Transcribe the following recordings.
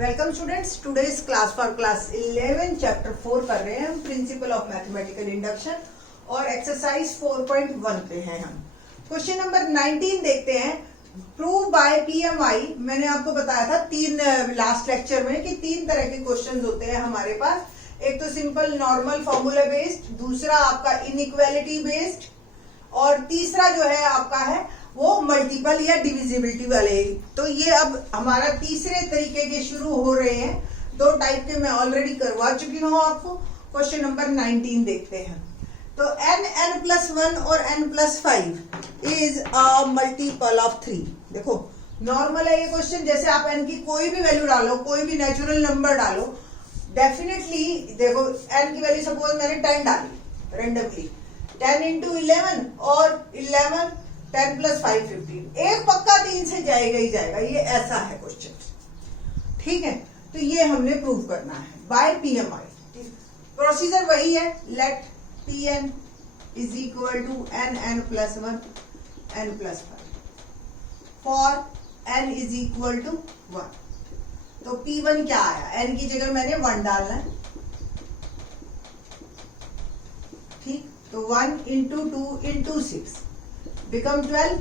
Welcome students, today's class for class 11 chapter 4 कर रहे हैं हम, प्रिंसिपल ऑफ मैथमेटिकल इंडक्शन और एक्सरसाइज 4.1 पे हैं हम। क्वेश्चन नंबर 19 देखते हैं। Prove by PMI. मैंने आपको बताया था लास्ट लेक्चर में कि तीन तरह के क्वेश्चंस होते हैं हमारे पास। एक तो सिंपल नॉर्मल फॉर्मूला बेस्ड, दूसरा आपका इनइक्वालिटी बेस्ड और तीसरा जो है आपका है वो मल्टीपल या डिविजिबिलिटी वाले। तो ये अब हमारा तीसरे तरीके के शुरू हो रहे हैं। दो टाइप के मैं ऑलरेडी करवा चुकी हूँ आपको। क्वेश्चन नंबर 19 देखते हैं। तो n+1 और n+5 is a multiple of 3। देखो नॉर्मल है ये क्वेश्चन, जैसे आप n की कोई भी वैल्यू डालो, कोई भी नेचुरल नंबर डालो, डेफिनेटली देखो n की वैल्यू सपोज मैंने 10 डाली रेंडमली, 10 into 11 और 11 10 + 5 15, एक पक्का 3 से जाएगा ही जाएगा। ये ऐसा है क्वेश्चन, ठीक है। तो ये हमने प्रूव करना है बाय पीएमआई। प्रोसीजर वही है, let Pn is equal to n+1 n+5 for n is equal to 1। तो P1 क्या आया, n की जगह मैंने 1 डालना है, ठीक। तो 1 into 2 into 6 become 12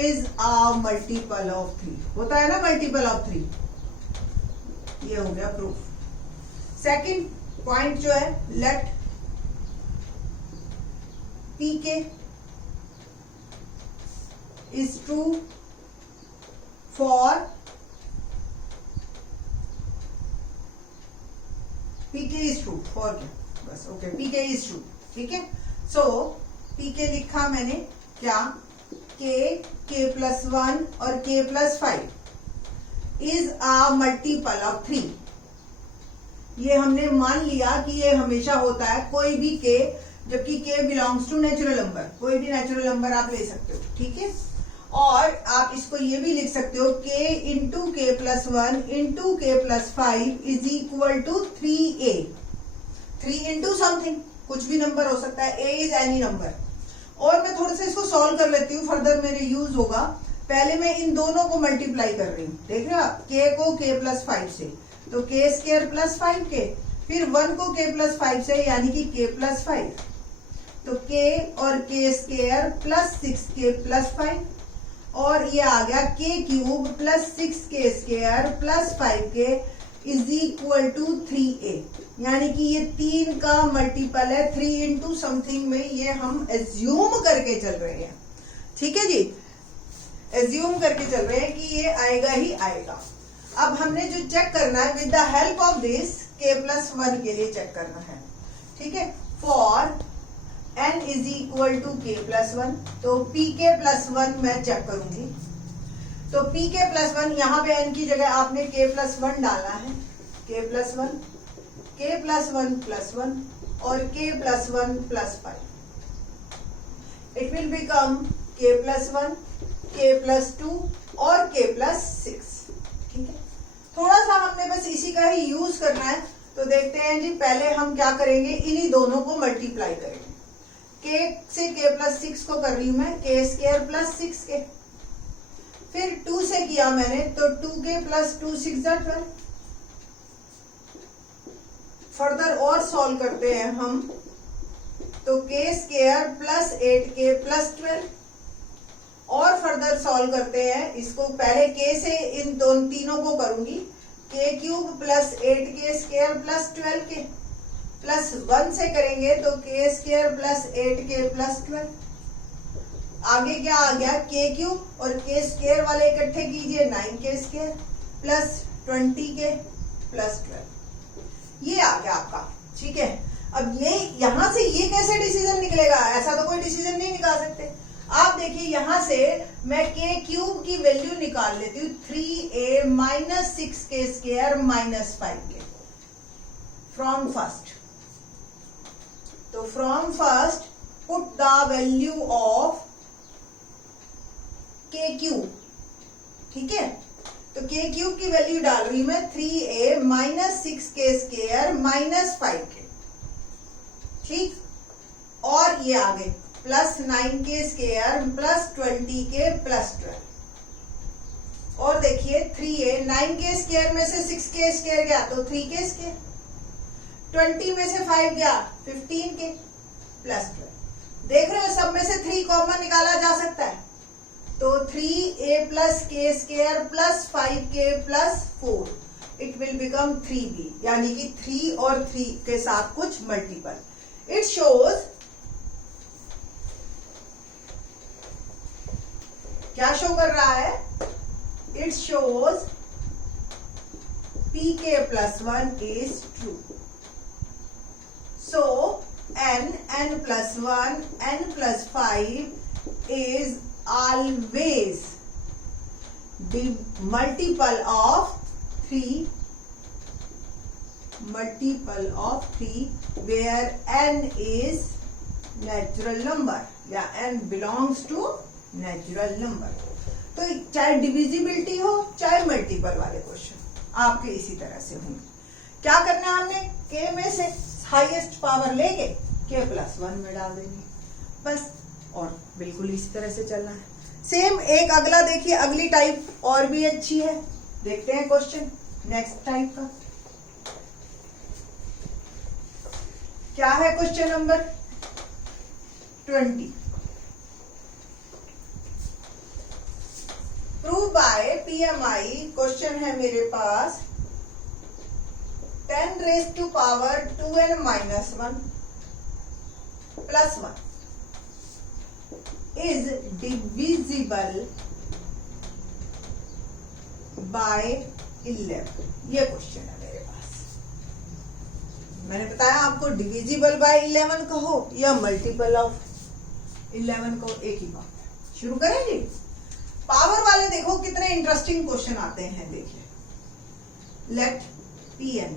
is a multiple of 3। होता है ना मल्टीपल ऑफ 3। ये हो गया प्रूफ। सेकंड पॉइंट जो है, late Pk is true for Pk is true for क्या, बस ओके, Pk is true, ठीक है। सो Pk लिखा मैंने क्या, k+1 और k+5 is a multiple of 3। ये हमने मान लिया कि ये हमेशा होता है कोई भी k, जबकि k belongs to natural number. कोई भी नेचुरल नंबर आप ले सकते हो, ठीक है। और आप इसको ये भी लिख सकते हो k into k+1 into k+5 is equal to 3a। 3 into something, कुछ भी नंबर हो सकता है, a इज एनी नंबर। और मैं थोड़ा सा इसको सॉल्व कर लेती हूँ, फर्दर मेरे यूज होगा। पहले मैं इन दोनों को मल्टीप्लाई कर रही हूँ, देख रहे हो आप, k को k+5 से, तो k² + 5k, फिर 1 को k+5 से यानी कि k+5, तो k और k² + 6k + 5, और ये आ गया k³ + 6k² + 5k is equal to 3a। यानी कि ये 3 का मल्टीपल है, 3 into समथिंग में ये हम एज्यूम करके चल रहे हैं, ठीक है जी। एज्यूम करके चल रहे हैं कि ये आएगा ही आएगा। अब हमने जो चेक करना है with the help of this k+1 के लिए चेक करना है, ठीक है। For n is equal to k+1, तो pk+1 मैं चेक करूंगी। तो pk+1, यहाँ पे n की जगह आपने k+1 डालना है, k+1 k+1 और k+1 + 5। It will become k+1 k+2 और k+6, ठीक है। थोड़ा सा हमने बस इसी का ही यूज करना है। तो देखते हैं जी, पहले हम क्या करेंगे, इन्हीं दोनों को मल्टीप्लाई करेंगे। k से k+6 को कर रही हूं मैं, k² + 6k, फिर 2 से किया मैंने, तो 2k + 2 6 12। फर्दर और सॉल्व करते हैं हम, तो k² + 8k + 12, और फर्दर सॉल्व करते हैं इसको। पहले k से इन तीनों को करूंगी, k³ + 8k² + 12k, प्लस 1 से करेंगे तो k² + 8k + 12। आगे क्या आ गया, k³ और k² वाले इकट्ठे कीजिए, 9k² + 20k + 12। ये आ गया आपका, ठीक है। अब ये यहां से ये कैसे डिसीजन निकलेगा, ऐसा तो कोई डिसीजन नहीं निकाल सकते। आप देखिए यहां से मैं k³ की वैल्यू निकाल लेती हूँ, 3a - 6k² - 5k from first. तो from first put the value of k³, ठीक है। तो k³ की वैल्यू डाल रही हूं मैं, 3a - 6k² - 5k, ठीक। और ये आगे +9k² + 20k + 12। और देखिए 3a 9k स्क्वायर में से 6k स्क्वायर गया तो 3k स्क्वायर, 20 में से 5 गया 15k प्लस 12। देख रहे हो सब में से 3 कॉमन निकाला जा सकता है, तो 3a plus k square plus 5k plus 4 it will become 3b, यानी कि 3 और 3 के साथ कुछ मल्टीपल। इट शोज, क्या शो कर रहा है? It shows pk plus 1 is true. So n plus 1, n plus 5 is always the multiple of 3, where n is natural number या n belongs to natural number। तो चाहे डिविजिबिलिटी हो चाहे multiple वाले क्वेश्चन आपके इसी तरह से होंगे। क्या करना है हमने? k में से हाईएस्ट पावर लेके k प्लस 1 में डाल देंगे बस, और बिल्कुल इसी तरह से चलना है। सेम एक अगला देखिए, अगली टाइप और भी अच्छी है, देखते हैं क्वेश्चन नेक्स्ट टाइप का क्या है। Question number 20, prove by PMI। Question है मेरे पास 10 raised to power 2n minus 1 plus 1 is divisible by 11। ये क्वेश्चन है मेरे पास। मैंने बताया आपको डिविजिबल बाय 11 कहो या मल्टीपल ऑफ 11 को, एक ही बात है। शुरू करें जी। पावर वाले देखो कितने इंटरेस्टिंग क्वेश्चन आते हैं, देखिए। Let Pn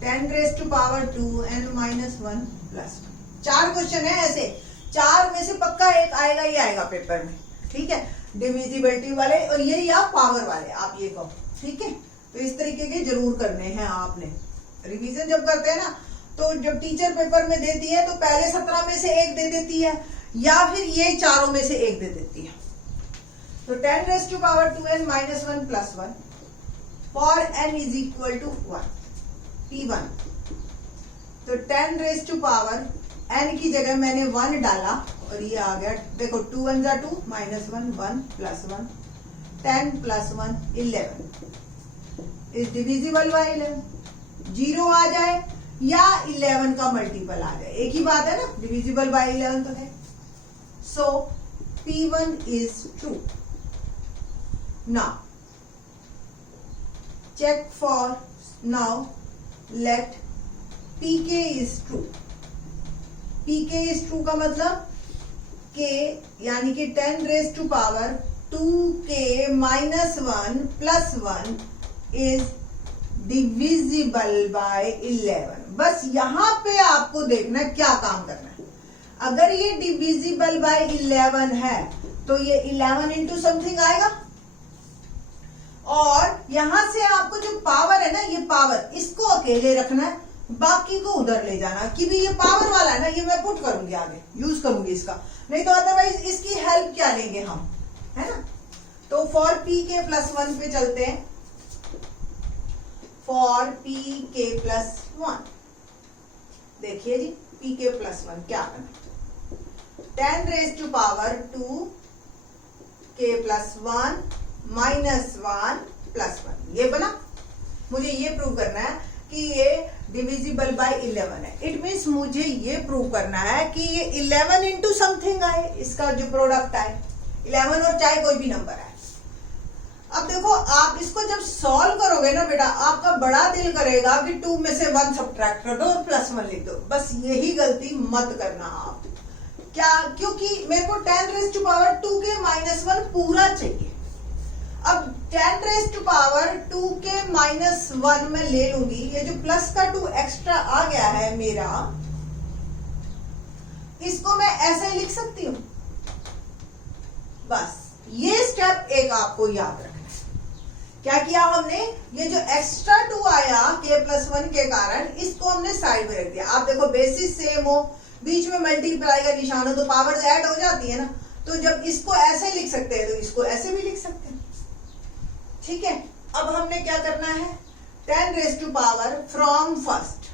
10 raised to power 2n minus 1 plus 1। 4 question है ऐसे, 4 में से पक्का एक आएगा ही आएगा पेपर में, ठीक है। डिविजिबिलिटी वाले और ये या पावर वाले आप ये कहो, ठीक है। तो इस तरीके के जरूर करने हैं आपने। रिवीजन जब करते हैं ना, तो जब टीचर पेपर में देती है तो पहले 17 में से एक दे देती है या फिर ये चारों में से एक दे देती है। तो 10 raised to power 2n minus 1 plus 1 for n is equal to 1 P1। तो 10 raised to power n की जगह मैंने 1 डाला और ये आ गया, देखो 2 1 जा 2 minus 1 1 plus 1 10 plus 1 11 is divisible by 11। 0 आ जाए या 11 का मल्टीपल आ जाए, एक ही बात है ना, डिविजिबल बाय 11 तो है। सो P1 is true। Now check for, now let pk is true। pk is true का मतलब k यानी कि 10 raised to power 2k minus 1 plus 1 is divisible by 11। बस यहां पे आपको देखना क्या काम करना है। अगर ये डिविजिबल बाय 11 है तो ये 11 इंटू समथिंग आएगा, और यहां से आपको जो पावर है ना, ये पावर इसको अकेले रखना है, बाकी को उधर ले जाना कि भी ये पावर वाला है ना, ये मैं पुट करूंगी आगे, यूज करूंगी इसका, नहीं तो अदरवाइज इसकी हेल्प क्या लेंगे हम, है ना। तो फॉर पी के प्लस 1 पे चलते हैं। फॉर पी के प्लस 1 देखिए जी, पी के प्लस 1 क्या करना, 10 raised to power 2 k plus 1 minus 1 plus 1 ये बना। मुझे ये प्रूव करना है कि ये डिविजिबल बाय 11 है। इट मीन्स मुझे ये प्रूव करना है कि ये 11 इंटू समथिंग आए, इसका जो प्रोडक्ट आए 11 और चाहे कोई भी नंबर आए। अब देखो आप इसको जब सॉल्व करोगे ना बेटा, आपका बड़ा दिल करेगा कि 2 में से 1 सब्ट्रैक्ट कर दो और प्लस 1 लिख दो। बस यही गलती मत करना आप। क्या? क्योंकि मेरे को 10 raised to power 2k minus 1 पूरा चाहिए। अब 10 raised to power 2k minus 1 में ले लूंगी, ये जो प्लस का 2 एक्स्ट्रा आ गया है मेरा, इसको मैं ऐसे लिख सकती हूं। बस ये स्टेप एक आपको याद रखना है। क्या किया हमने, ये जो एक्स्ट्रा 2 आया k plus 1 के कारण, इसको हमने साइड में रख दिया। आप देखो बेसिस सेम हो, बीच में मल्टीप्लाई का निशान हो तो पावर्स ऐड हो जाती है ना। तो जब इसको ऐसे लिख सकते हैं तो इसको ऐसे भी लिख सकते हैं। ठीक है, अब हमने क्या करना है, 10 raise to power from first,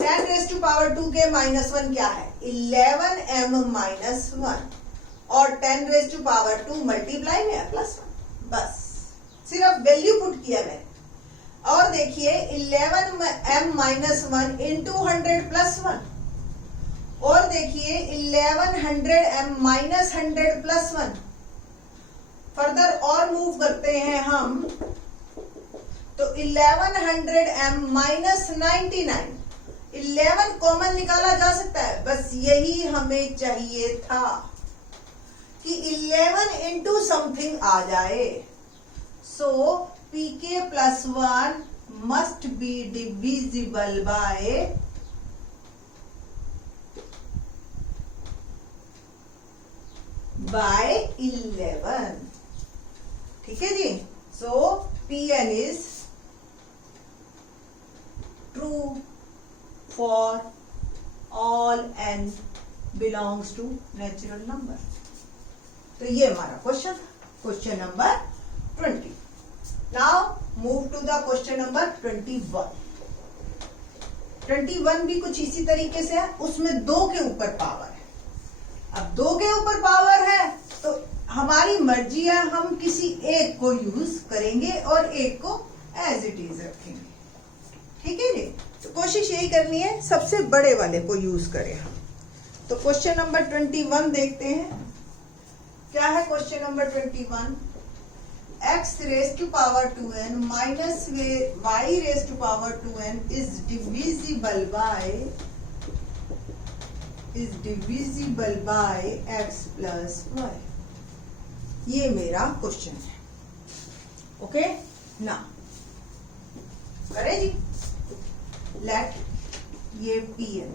10 raise to power 2 के -1 क्या है, 11m -1, और 10 रेज टू पावर 2 मल्टीप्लाई में +1, बस सिर्फ वैल्यू पुट किया मैंने। और देखिए 11m -1 इंटू 100 + 1, और देखिए 1100m -100 + 1। फर्दर और मूव करते हैं हम, तो 1100m -99, 11 कॉमन निकाला जा सकता है, बस यही हमें चाहिए था कि 11 इंटू समथिंग आ जाए। सो pk + 1 must be divisible by 11, ठीक है जी। So Pn is true for all n belongs to natural number. तो ये हमारा question number 20। Now move to the question number 21। 21 भी कुछ इसी तरीके से है, उसमें 2 के ऊपर पावर है। अब 2 के ऊपर पावर है तो हमारी मर्जी है, हम किसी एक को यूज करेंगे और एक को एज इट इज रखेंगे, ठीक है जी। तो कोशिश यही करनी है सबसे बड़े वाले को यूज करें हम। तो क्वेश्चन नंबर 21 देखते हैं, क्या है question number 21। x raised to power 2n minus y raised to power 2n is divisible by x plus y। ये मेरा क्वेश्चन है, ओके ना, करें जी। लेट ये Pn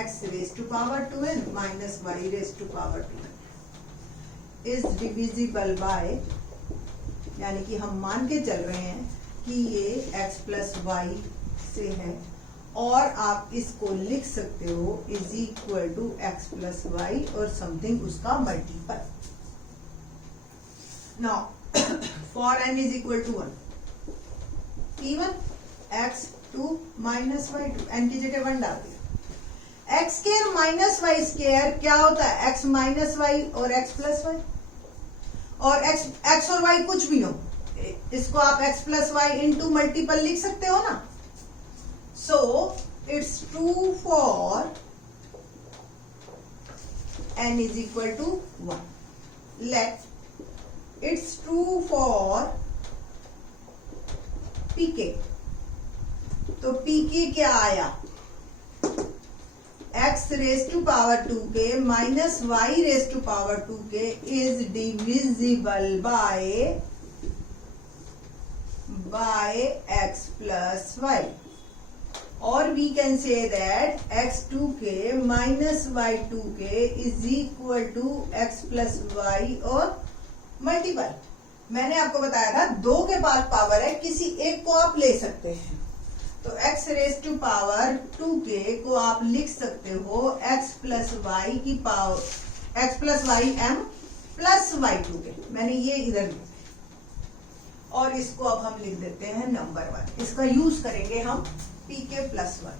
x raised to power 2n minus y raised to power 2n is divisible by, यानी कि हम मान के चल रहे हैं कि ये x plus y से है, और आप इसको लिख सकते हो is equal to x plus y और समथिंग उसका multiple. Now for n is equal to 1, P1 x2 minus y2, n की जगह 1 डाल दिया। x square minus Y square क्या होता है, x माइनस वाई और x प्लस वाई, और x और y कुछ भी हो, इसको आप x plus Y into multiple लिख सकते हो ना। So it's true for n is equal to 1। Let it's true for pk। तो pk क्या आया, x raise to power 2k minus y raise to power 2k is divisible by x plus y, और we can say that x2k minus y2k is equal to x plus y और multiple. मैंने आपको बताया था 2 के पास power है, किसी एक को आप ले सकते हैं। तो x raise to power 2k को आप लिख सकते हो x प्लस वाई की power, x plus Y m plus y2k, मैंने ये इधर लिखा, और इसको अब हम लिख देते हैं नंबर 1। इसका यूज करेंगे हम pk plus 1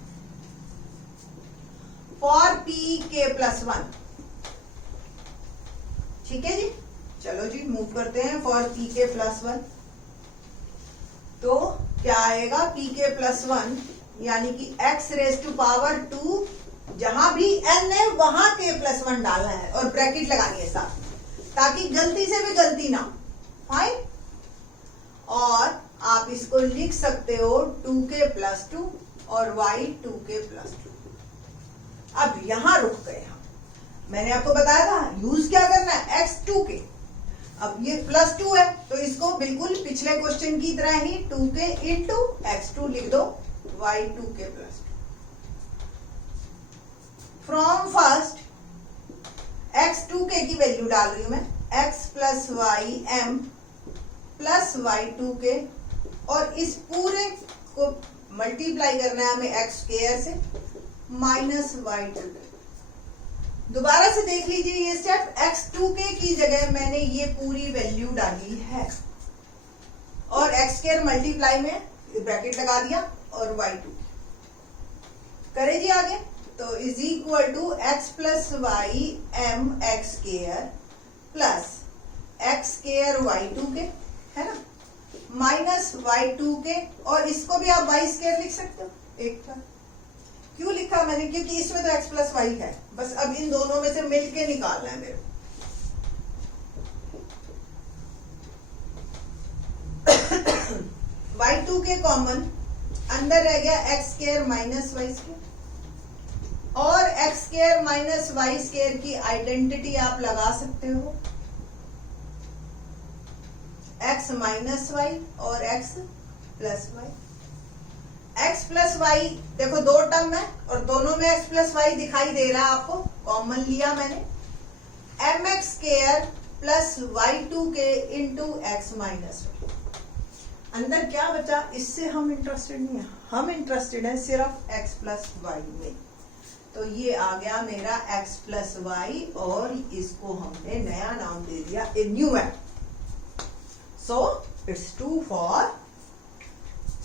for pk plus 1, ठीक है जी। चलो जी मूव करते हैं फॉर pk प्लस 1। तो क्या आएगा, pk प्लस 1 यानी कि x रेज टू पावर 2, जहां भी n है वहां k प्लस 1 डालना है और ब्रैकेट लगानी है साथ, ताकि गलती से भी गलती ना। फाइन, और आप इसको लिख सकते हो 2k प्लस 2 और y 2k प्लस 2। अब यहां रुक गए हम, मैंने आपको बताया था यूज क्या करना है, x 2k। अब ये प्लस 2 है तो इसको बिल्कुल पिछले क्वेश्चन की तरह ही 2k इंटू x2 लिख दो, y 2k plus 2। From first x 2k की वैल्यू डाल रही हूं मैं, x plus Y m plus y 2k, और इस पूरे को मल्टीप्लाई करना है हमें x स्क्वायर से माइनस y 2k। दोबारा से देख लीजिए ये स्टेप, x2k की जगह मैंने ये पूरी वैल्यू डाली है और x स्क्वायर मल्टीप्लाई में ब्रैकेट लगा दिया और y2 करे जी आगे। तो is equal to x plus Y M X square plus X square y2k है ना, माइनस y2k, और इसको भी आप y स्क्वायर लिख सकते हो एक बार। क्यों लिखा मैंने, क्योंकि इसमें तो x प्लस वाई है, बस अब इन दोनों में से मिलके निकालना है मेरे y2k कॉमन, अंदर रह गया x square minus Y square, और x square minus Y square की आइडेंटिटी आप लगा सकते हो x माइनस वाई और x plus y. x plus y देखो दो टर्म है और दोनों में x प्लस वाई दिखाई दे रहा है आपको, कॉमन लिया मैंने, M X square plus y2k into X minus Y. अंदर क्या बचा, इससे हम इंटरेस्टेड नहीं है, हम इंटरेस्टेड है सिर्फ x प्लस वाई में। तो ये आ गया मेरा x प्लस वाई और इसको हमने नया नाम दे दिया ए न्यू है। सो it's true for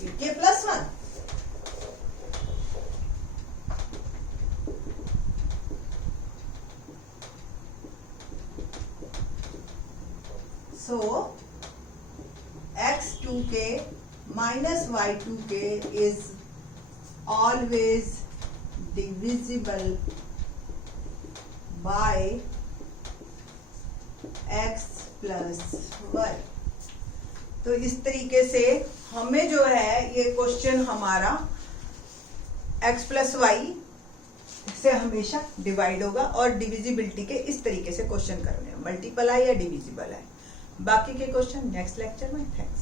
k plus 1। So x2k minus y2k is always divisible by x plus y। तो इस तरीके से हमें जो है ये क्वेश्चन हमारा x प्लस वाई से हमेशा डिवाइड होगा और डिविजिबिलिटी के इस तरीके से क्वेश्चन करने हैं, मल्टीपल है या डिविजिबल है। बाकी के क्वेश्चन नेक्स्ट लेक्चर में। थैंक्स।